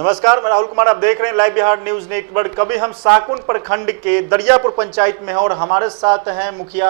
नमस्कार, मैं राहुल कुमार। आप देख रहे हैं लाइव बिहार न्यूज नेटवर्क। कभी हम साकुन प्रखंड के दरियापुर पंचायत में हैं और हमारे साथ हैं मुखिया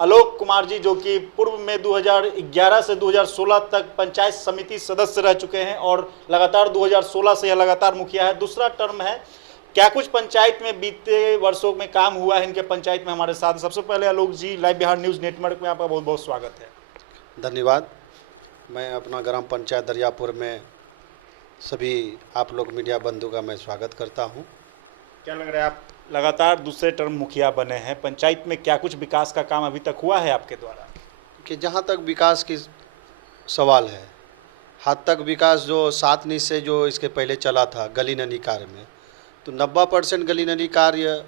आलोक कुमार जी, जो कि पूर्व में 2011 से 2016 तक पंचायत समिति सदस्य रह चुके हैं और लगातार 2016 से यह लगातार मुखिया है, दूसरा टर्म है। क्या कुछ पंचायत में बीते वर्षों में काम हुआ है इनके पंचायत में हमारे साथ। सबसे पहले आलोक जी, लाइव बिहार न्यूज नेटवर्क में आपका बहुत बहुत स्वागत है। धन्यवाद। मैं अपना ग्राम पंचायत दरियापुर में सभी आप लोग मीडिया बंधु का मैं स्वागत करता हूं। क्या लग रहा है, आप लगातार दूसरे टर्म मुखिया बने हैं, पंचायत में क्या कुछ विकास का काम अभी तक हुआ है आपके द्वारा? कि जहां तक विकास की सवाल है, हद तक विकास जो 7 निश्चय जो इसके पहले चला था गली नली कार्य में, तो 90% गली नली कार्य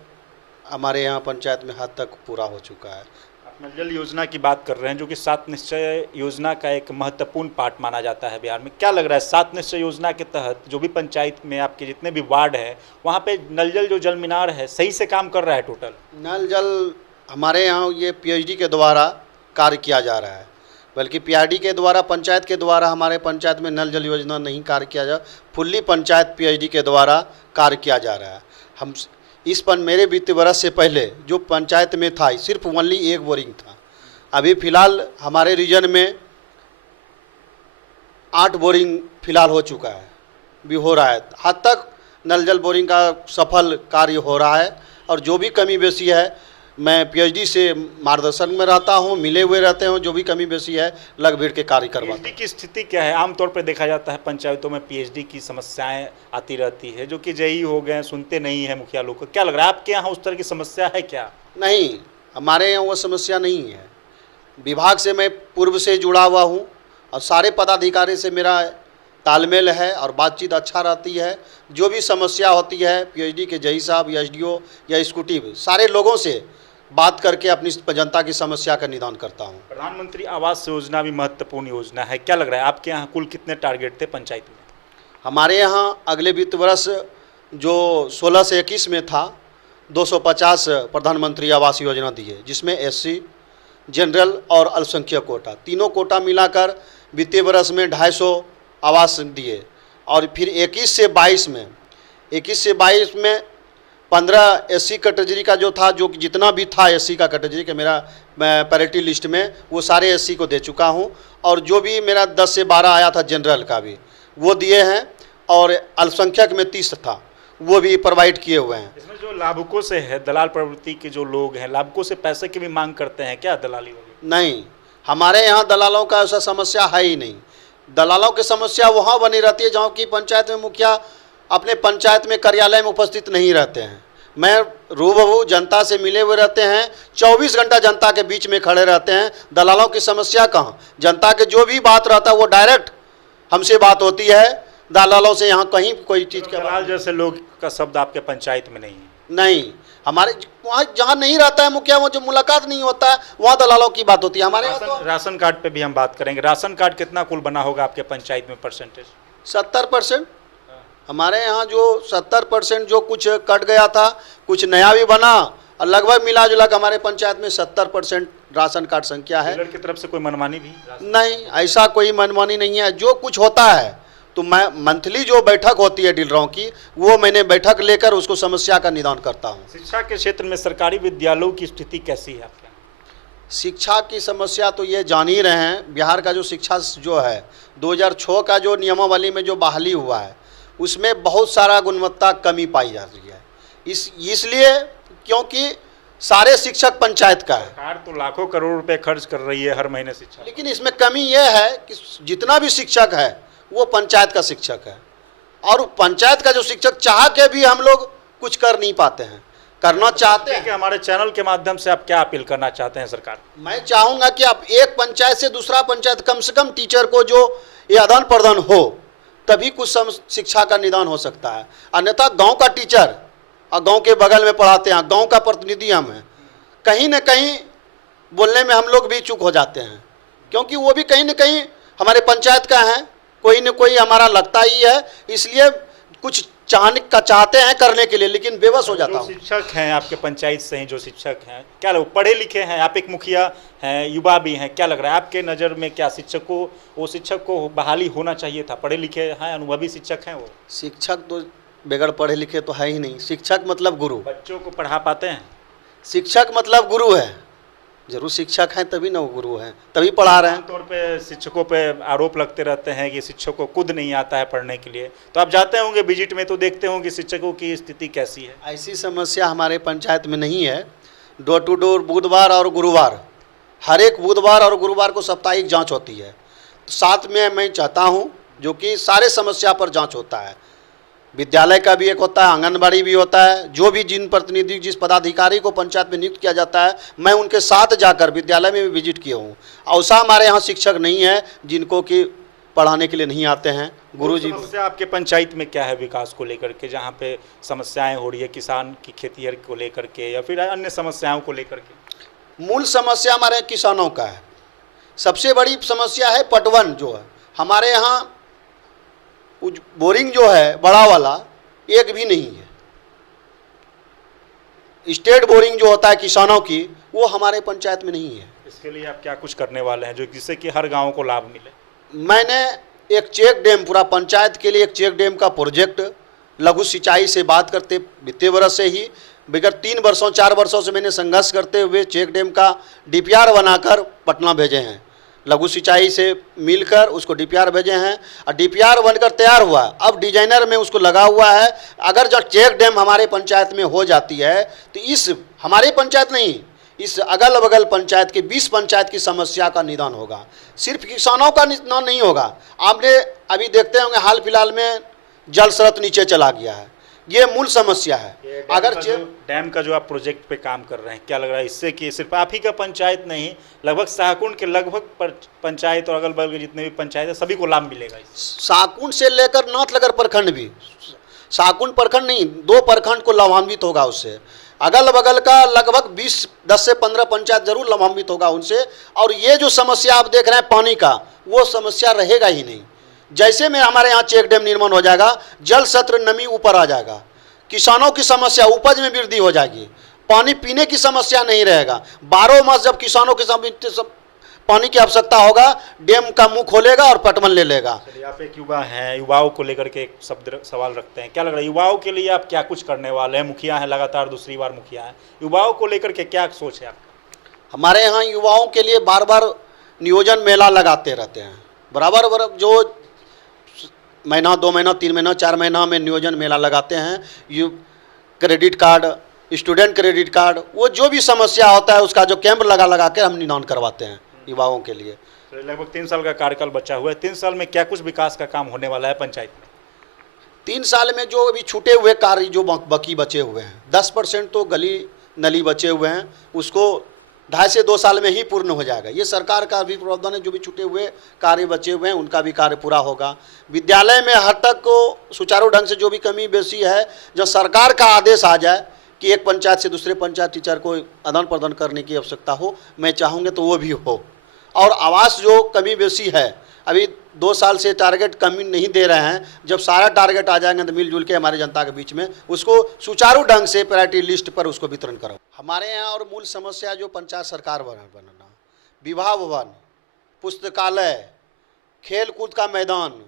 हमारे यहाँ पंचायत में हद तक पूरा हो चुका है। आप जल योजना की बात कर रहे हैं, जो कि 7 निश्चय योजना का एक महत्वपूर्ण पार्ट माना जाता है बिहार में। क्या लग रहा है, 7 निश्चय योजना के तहत जो भी पंचायत में आपके जितने भी वार्ड है, वहाँ पे नल जल जो जल मीनार है सही से काम कर रहा है? टोटल नल जल हमारे यहाँ ये PhD के द्वारा कार्य किया जा रहा है, बल्कि PRD के द्वारा पंचायत के द्वारा हमारे पंचायत में नल जल योजना नहीं कार्य किया जा, फुल्ली पंचायत PhD के द्वारा कार्य किया जा रहा है। हम मेरे वित्तीय वर्ष से पहले जो पंचायत में था सिर्फ ओनली एक बोरिंग था। अभी फ़िलहाल हमारे रीजन में 8 बोरिंग फिलहाल हो चुका है, भी हो रहा है। हद तक नल जल बोरिंग का सफल कार्य हो रहा है और जो भी कमी बेसी है मैं PhD से मार्गदर्शन में रहता हूं, मिले हुए रहते हैं, जो भी कमी बेसी है लग भीड़ के कार्य करवाते हैं। PhD की स्थिति क्या है? आमतौर पर देखा जाता है पंचायतों में PhD की समस्याएं आती रहती है, जो कि JEE हो गए, सुनते नहीं है मुखिया लोग को। क्या लग रहा है, आपके यहाँ उस तरह की समस्या है क्या? नहीं, हमारे यहाँ वो समस्या नहीं है। विभाग से मैं पूर्व से जुड़ा हुआ हूँ और सारे पदाधिकारी से मेरा तालमेल है और बातचीत अच्छा रहती है। जो भी समस्या होती है PhD के JEE साहब या SDO या एग्जीक्यूटिव सारे लोगों से बात करके अपनी जनता की समस्या का निदान करता हूं। प्रधानमंत्री आवास योजना भी महत्वपूर्ण योजना है। क्या लग रहा है, आपके यहाँ कुल कितने टारगेट थे पंचायत में? हमारे यहाँ अगले वित्त वर्ष जो 16 से 21 में था 250 प्रधानमंत्री आवास योजना दी है, जिसमें SC, जनरल और अल्पसंख्यक कोटा तीनों कोटा मिलाकर वित्तीय वर्ष में 250 आवास दिए। और फिर 21 से 22 में 15 SC कैटेगरी का जो था, जो जितना भी था SC का कैटेगरी के मेरा पैरिटी लिस्ट में, वो सारे SC को दे चुका हूं। और जो भी मेरा 10 से 12 आया था जनरल का भी वो दिए हैं, और अल्पसंख्यक में 30 था वो भी प्रोवाइड किए हुए हैं। इसमें जो लाभुकों से है, दलाल प्रवृत्ति के जो लोग हैं, लाभुकों से पैसे की भी मांग करते हैं क्या दलाली वाले? नहीं, हमारे यहाँ दलालों का ऐसा समस्या है ही नहीं। दलालों की समस्या वहाँ बनी रहती है जहाँ की पंचायत में मुखिया अपने पंचायत में कार्यालय में उपस्थित नहीं रहते हैं। मैं रूबरू जनता से मिले हुए रहते हैं, 24 घंटा जनता के बीच में खड़े रहते हैं। दलालों की समस्या कहाँ, जनता के जो भी बात रहता है वो डायरेक्ट हमसे बात होती है। दलालों से यहाँ कहीं कोई चीज़ का दलाल जैसे लोग का शब्द आपके पंचायत में नहीं है? नहीं, हमारे वहाँ जहाँ नहीं रहता है मुखिया, वो जो मुलाकात नहीं होता है वहाँ दलालों की बात होती है। हमारे राशन कार्ड पे भी हम बात करेंगे। राशन कार्ड कितना कुल बना होगा आपके पंचायत में परसेंटेज? 70%। हमारे यहाँ जो 70% जो कुछ कट गया था, कुछ नया भी बना, और लगभग मिला जुला के हमारे पंचायत में 70% राशन कार्ड संख्या है। डीलर की तरफ से कोई मनमानी भी? नहीं, ऐसा कोई मनमानी नहीं है। जो कुछ होता है तो मैं मंथली जो बैठक होती है डीलरों की, वो मैंने बैठक लेकर उसको समस्या का निदान करता हूँ। शिक्षा के क्षेत्र में सरकारी विद्यालयों की स्थिति कैसी है आपके? शिक्षा की समस्या तो ये जान ही रहे हैं, बिहार का जो शिक्षा जो है 2006 का जो नियमावली में जो बहाली हुआ है उसमें बहुत सारा गुणवत्ता कमी पाई जा रही है। इसलिए क्योंकि सारे शिक्षक पंचायत का है। सरकार तो लाखों करोड़ रुपए खर्च कर रही है हर महीने शिक्षा, लेकिन इसमें कमी यह है कि जितना भी शिक्षक है वो पंचायत का शिक्षक है, और पंचायत का जो शिक्षक चाह के भी हम लोग कुछ कर नहीं पाते हैं। करना चाहते हैं कि हमारे चैनल के माध्यम से आप क्या अपील करना चाहते हैं सरकार? मैं चाहूँगा कि आप एक पंचायत से दूसरा पंचायत कम से कम टीचर को जो ये आदान प्रदान हो, तभी कुछ शिक्षा का निदान हो सकता है। अन्यथा गांव का टीचर और गांव के बगल में पढ़ाते हैं, गांव का प्रतिनिधि हम हैं, कहीं न कहीं बोलने में हम लोग भी चूक हो जाते हैं, क्योंकि वो भी कहीं न कहीं हमारे पंचायत का है, कोई न कोई हमारा लगता ही है। इसलिए कुछ चाहते हैं करने के लिए, लेकिन बेबस हो जाता जो हूँ। शिक्षक हैं आपके पंचायत से हैं, जो शिक्षक हैं, क्या लोग पढ़े लिखे हैं? आप एक मुखिया हैं, युवा भी हैं, क्या लग रहा है आपके नज़र में? क्या शिक्षक को बहाली होना चाहिए था? पढ़े लिखे हैं, अनुभवी शिक्षक हैं वो? शिक्षक तो बगैर पढ़े लिखे तो है ही नहीं। शिक्षक मतलब गुरु, बच्चों को पढ़ा पाते हैं? शिक्षक मतलब गुरु है। जरूर शिक्षक हैं तभी ना वो गुरु हैं, तभी पढ़ा रहे हैं। आमतौर पे शिक्षकों पे आरोप लगते रहते हैं कि शिक्षक को खुद नहीं आता है पढ़ने के लिए, तो आप जाते होंगे विजिट में तो देखते होंगे शिक्षकों की स्थिति कैसी है। ऐसी समस्या हमारे पंचायत में नहीं है। डोर टू डोर बुधवार और गुरुवार, हर एक बुधवार और गुरुवार को साप्ताहिक जांच होती है। तो साथ में मैं चाहता हूं जो कि सारे समस्या पर जांच होता है। विद्यालय का भी एक होता है, आंगनबाड़ी भी होता है। जो भी जिन प्रतिनिधि जिस पदाधिकारी को पंचायत में नियुक्त किया जाता है, मैं उनके साथ जाकर विद्यालय में भी विजिट किया हूँ। ऐसा हमारे यहाँ शिक्षक नहीं है जिनको कि पढ़ाने के लिए नहीं आते हैं। गुरुजी, समस्या आपके पंचायत में क्या है विकास को लेकर के, जहाँ पे समस्याएं हो रही है किसान की खेती को लेकर के या फिर अन्य समस्याओं को लेकर के? मूल समस्या हमारे किसानों का है। सबसे बड़ी समस्या है पटवन जो है हमारे यहाँ। बोरिंग जो है बड़ा वाला एक भी नहीं है। स्टेट बोरिंग जो होता है किसानों की, वो हमारे पंचायत में नहीं है। इसके लिए आप क्या कुछ करने वाले हैं जो जिससे कि हर गांव को लाभ मिले? मैंने एक चेक डैम, पूरा पंचायत के लिए एक चेक डैम का प्रोजेक्ट लघु सिंचाई से बात करते वित्तीय वर्ष से ही बगैर 3 वर्षों 4 वर्षों से मैंने संघर्ष करते हुए चेक डैम का डीपीआर बनाकर पटना भेजे हैं। लघु सिंचाई से मिलकर उसको डीपीआर भेजे हैं और डीपीआर बनकर तैयार हुआ। अब डिजाइनर में उसको लगा हुआ है। अगर जब चेक डैम हमारे पंचायत में हो जाती है तो इस हमारे पंचायत नहीं, इस अगल बगल पंचायत के 20 पंचायत की समस्या का निदान होगा। सिर्फ किसानों का निदान नहीं होगा। आपने अभी देखते होंगे हाल फिलहाल में जल स्रोत नीचे चला गया है, ये मूल समस्या है। अगर डैम का जो आप प्रोजेक्ट पे काम कर रहे हैं, क्या लग रहा है इससे कि सिर्फ आप ही का पंचायत नहीं, लगभग शाहकुंड के लगभग पंचायत और अगल बगल के जितने भी पंचायत है सभी को लाभ मिलेगा? शाहकुंड से लेकर नाथनगर प्रखंड भी, शाहकुंड प्रखंड नहीं 2 प्रखंड को लाभान्वित होगा उससे। अगल बगल का लगभग 10 से 15 पंचायत जरूर लाभान्वित होगा उनसे। और ये जो समस्या आप देख रहे हैं पानी का, वो समस्या रहेगा ही नहीं। जैसे में हमारे यहाँ चेक डैम निर्माण हो जाएगा, जल सत्र नमी ऊपर आ जाएगा, किसानों की समस्या उपज में वृद्धि हो जाएगी, पानी पीने की समस्या नहीं रहेगा। 12 मास जब किसानों की पानी की आवश्यकता होगा, डैम का मुंह खोलेगा और पटवन ले लेगा। चलिए, आप एक युवा हैं, युवाओं को लेकर के एक सवाल रखते हैं। क्या लग रहा है युवाओं के लिए आप क्या कुछ करने वाले हैं? मुखिया हैं, लगातार दूसरी बार मुखिया हैं, युवाओं को लेकर के क्या सोच है आपका? हमारे यहाँ युवाओं के लिए बार बार नियोजन मेला लगाते रहते हैं। बराबर जो महीना 2 महीना 3 महीना 4 महीना में नियोजन मेला लगाते हैं। Credit card, student credit card, वो जो भी समस्या होता है उसका जो कैंप लगा के हम निदान करवाते हैं युवाओं के लिए। तो लगभग 3 साल का कार्यकाल बचा हुआ है। 3 साल में क्या कुछ विकास का काम होने वाला है पंचायत में? 3 साल में जो अभी छूटे हुए कार्य जो बाकी बचे हुए हैं, 10% तो गली नली बचे हुए हैं, उसको 2.5 से 2 साल में ही पूर्ण हो जाएगा। ये सरकार का भी प्रावधान है। जो भी छूटे हुए कार्य बचे हुए हैं उनका भी कार्य पूरा होगा। विद्यालय में हद तक को सुचारू ढंग से जो भी कमी बेसी है, जब सरकार का आदेश आ जाए कि एक पंचायत से दूसरे पंचायत टीचर को आदान प्रदान करने की आवश्यकता हो, मैं चाहूँगा तो वो भी हो। और आवास जो कमी बेसी है, अभी 2 साल से टारगेट कमी नहीं दे रहे हैं। जब सारा टारगेट आ जाएंगे तो मिलजुल के हमारे जनता के बीच में उसको सुचारू ढंग से प्रायोरिटी लिस्ट पर उसको वितरण करो। हमारे यहाँ और मूल समस्या जो पंचायत सरकार बनाना, विवाह भवन, पुस्तकालय, खेल कूद का मैदान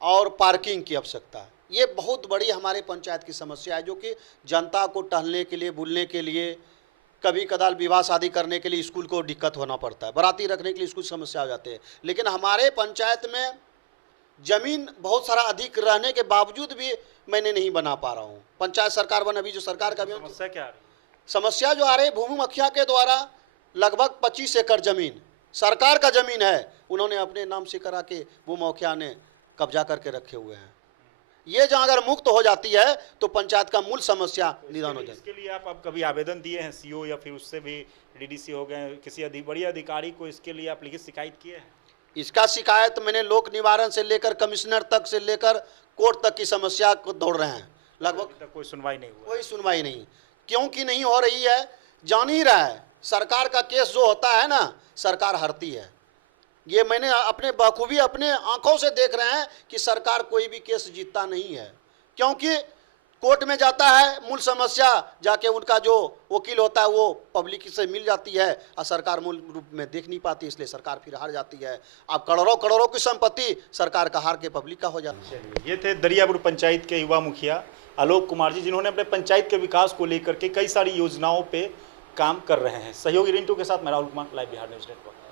और पार्किंग की आवश्यकता, ये बहुत बड़ी हमारे पंचायत की समस्या है। जो कि जनता को टहलने के लिए, बुलने के लिए, कभी कदाल विवाह शादी करने के लिए स्कूल को दिक्कत होना पड़ता है, बाराती रखने के लिए स्कूल समस्या हो जाते हैं। लेकिन हमारे पंचायत में जमीन बहुत सारा अधिक रहने के बावजूद भी मैंने नहीं बना पा रहा हूँ। पंचायत सरकार बन, अभी जो सरकार का समस्या क्या आ रही है? समस्या जो आ रही है, भूमि मुखिया के द्वारा लगभग 25 एकड़ जमीन सरकार का जमीन है, उन्होंने अपने नाम से करा के भूमि मुखिया ने कब्जा करके रखे हुए हैं। ये जहाँ अगर मुक्त हो जाती है तो पंचायत का मूल समस्या निदान हो जाए। इसके लिए आप कभी आवेदन दिए हैं सीओ या फिर उससे भी डीडीसी हो गए, किसी बड़ी अधिकारी को इसके लिए आप लिखित शिकायत किए हैं? इसका शिकायत मैंने लोक निवारण से लेकर कमिश्नर तक से लेकर कोर्ट तक की समस्या को दौड़ रहे हैं। लगभग कोई सुनवाई नहीं हुआ। कोई सुनवाई नहीं, क्योंकि नहीं हो रही है, जान ही रहा है। सरकार का केस जो होता है ना, सरकार हारती है। ये मैंने अपने बखूबी अपने आंखों से देख रहे हैं कि सरकार कोई भी केस जीतता नहीं है। क्योंकि कोर्ट में जाता है, मूल समस्या जाके उनका जो वकील होता है वो पब्लिक से मिल जाती है और सरकार मूल रूप में देख नहीं पाती, इसलिए सरकार फिर हार जाती है। अब करोड़ों करोड़ों की संपत्ति सरकार का हार के पब्लिक का हो जाती है। चलिए, ये थे दरियापुर पंचायत के युवा मुखिया आलोक कुमार जी, जिन्होंने अपने पंचायत के विकास को लेकर के कई सारी योजनाओं पे काम कर रहे हैं। सहयोगी रिंटू के साथ मैं Rahul Kumar, live Bihar news network.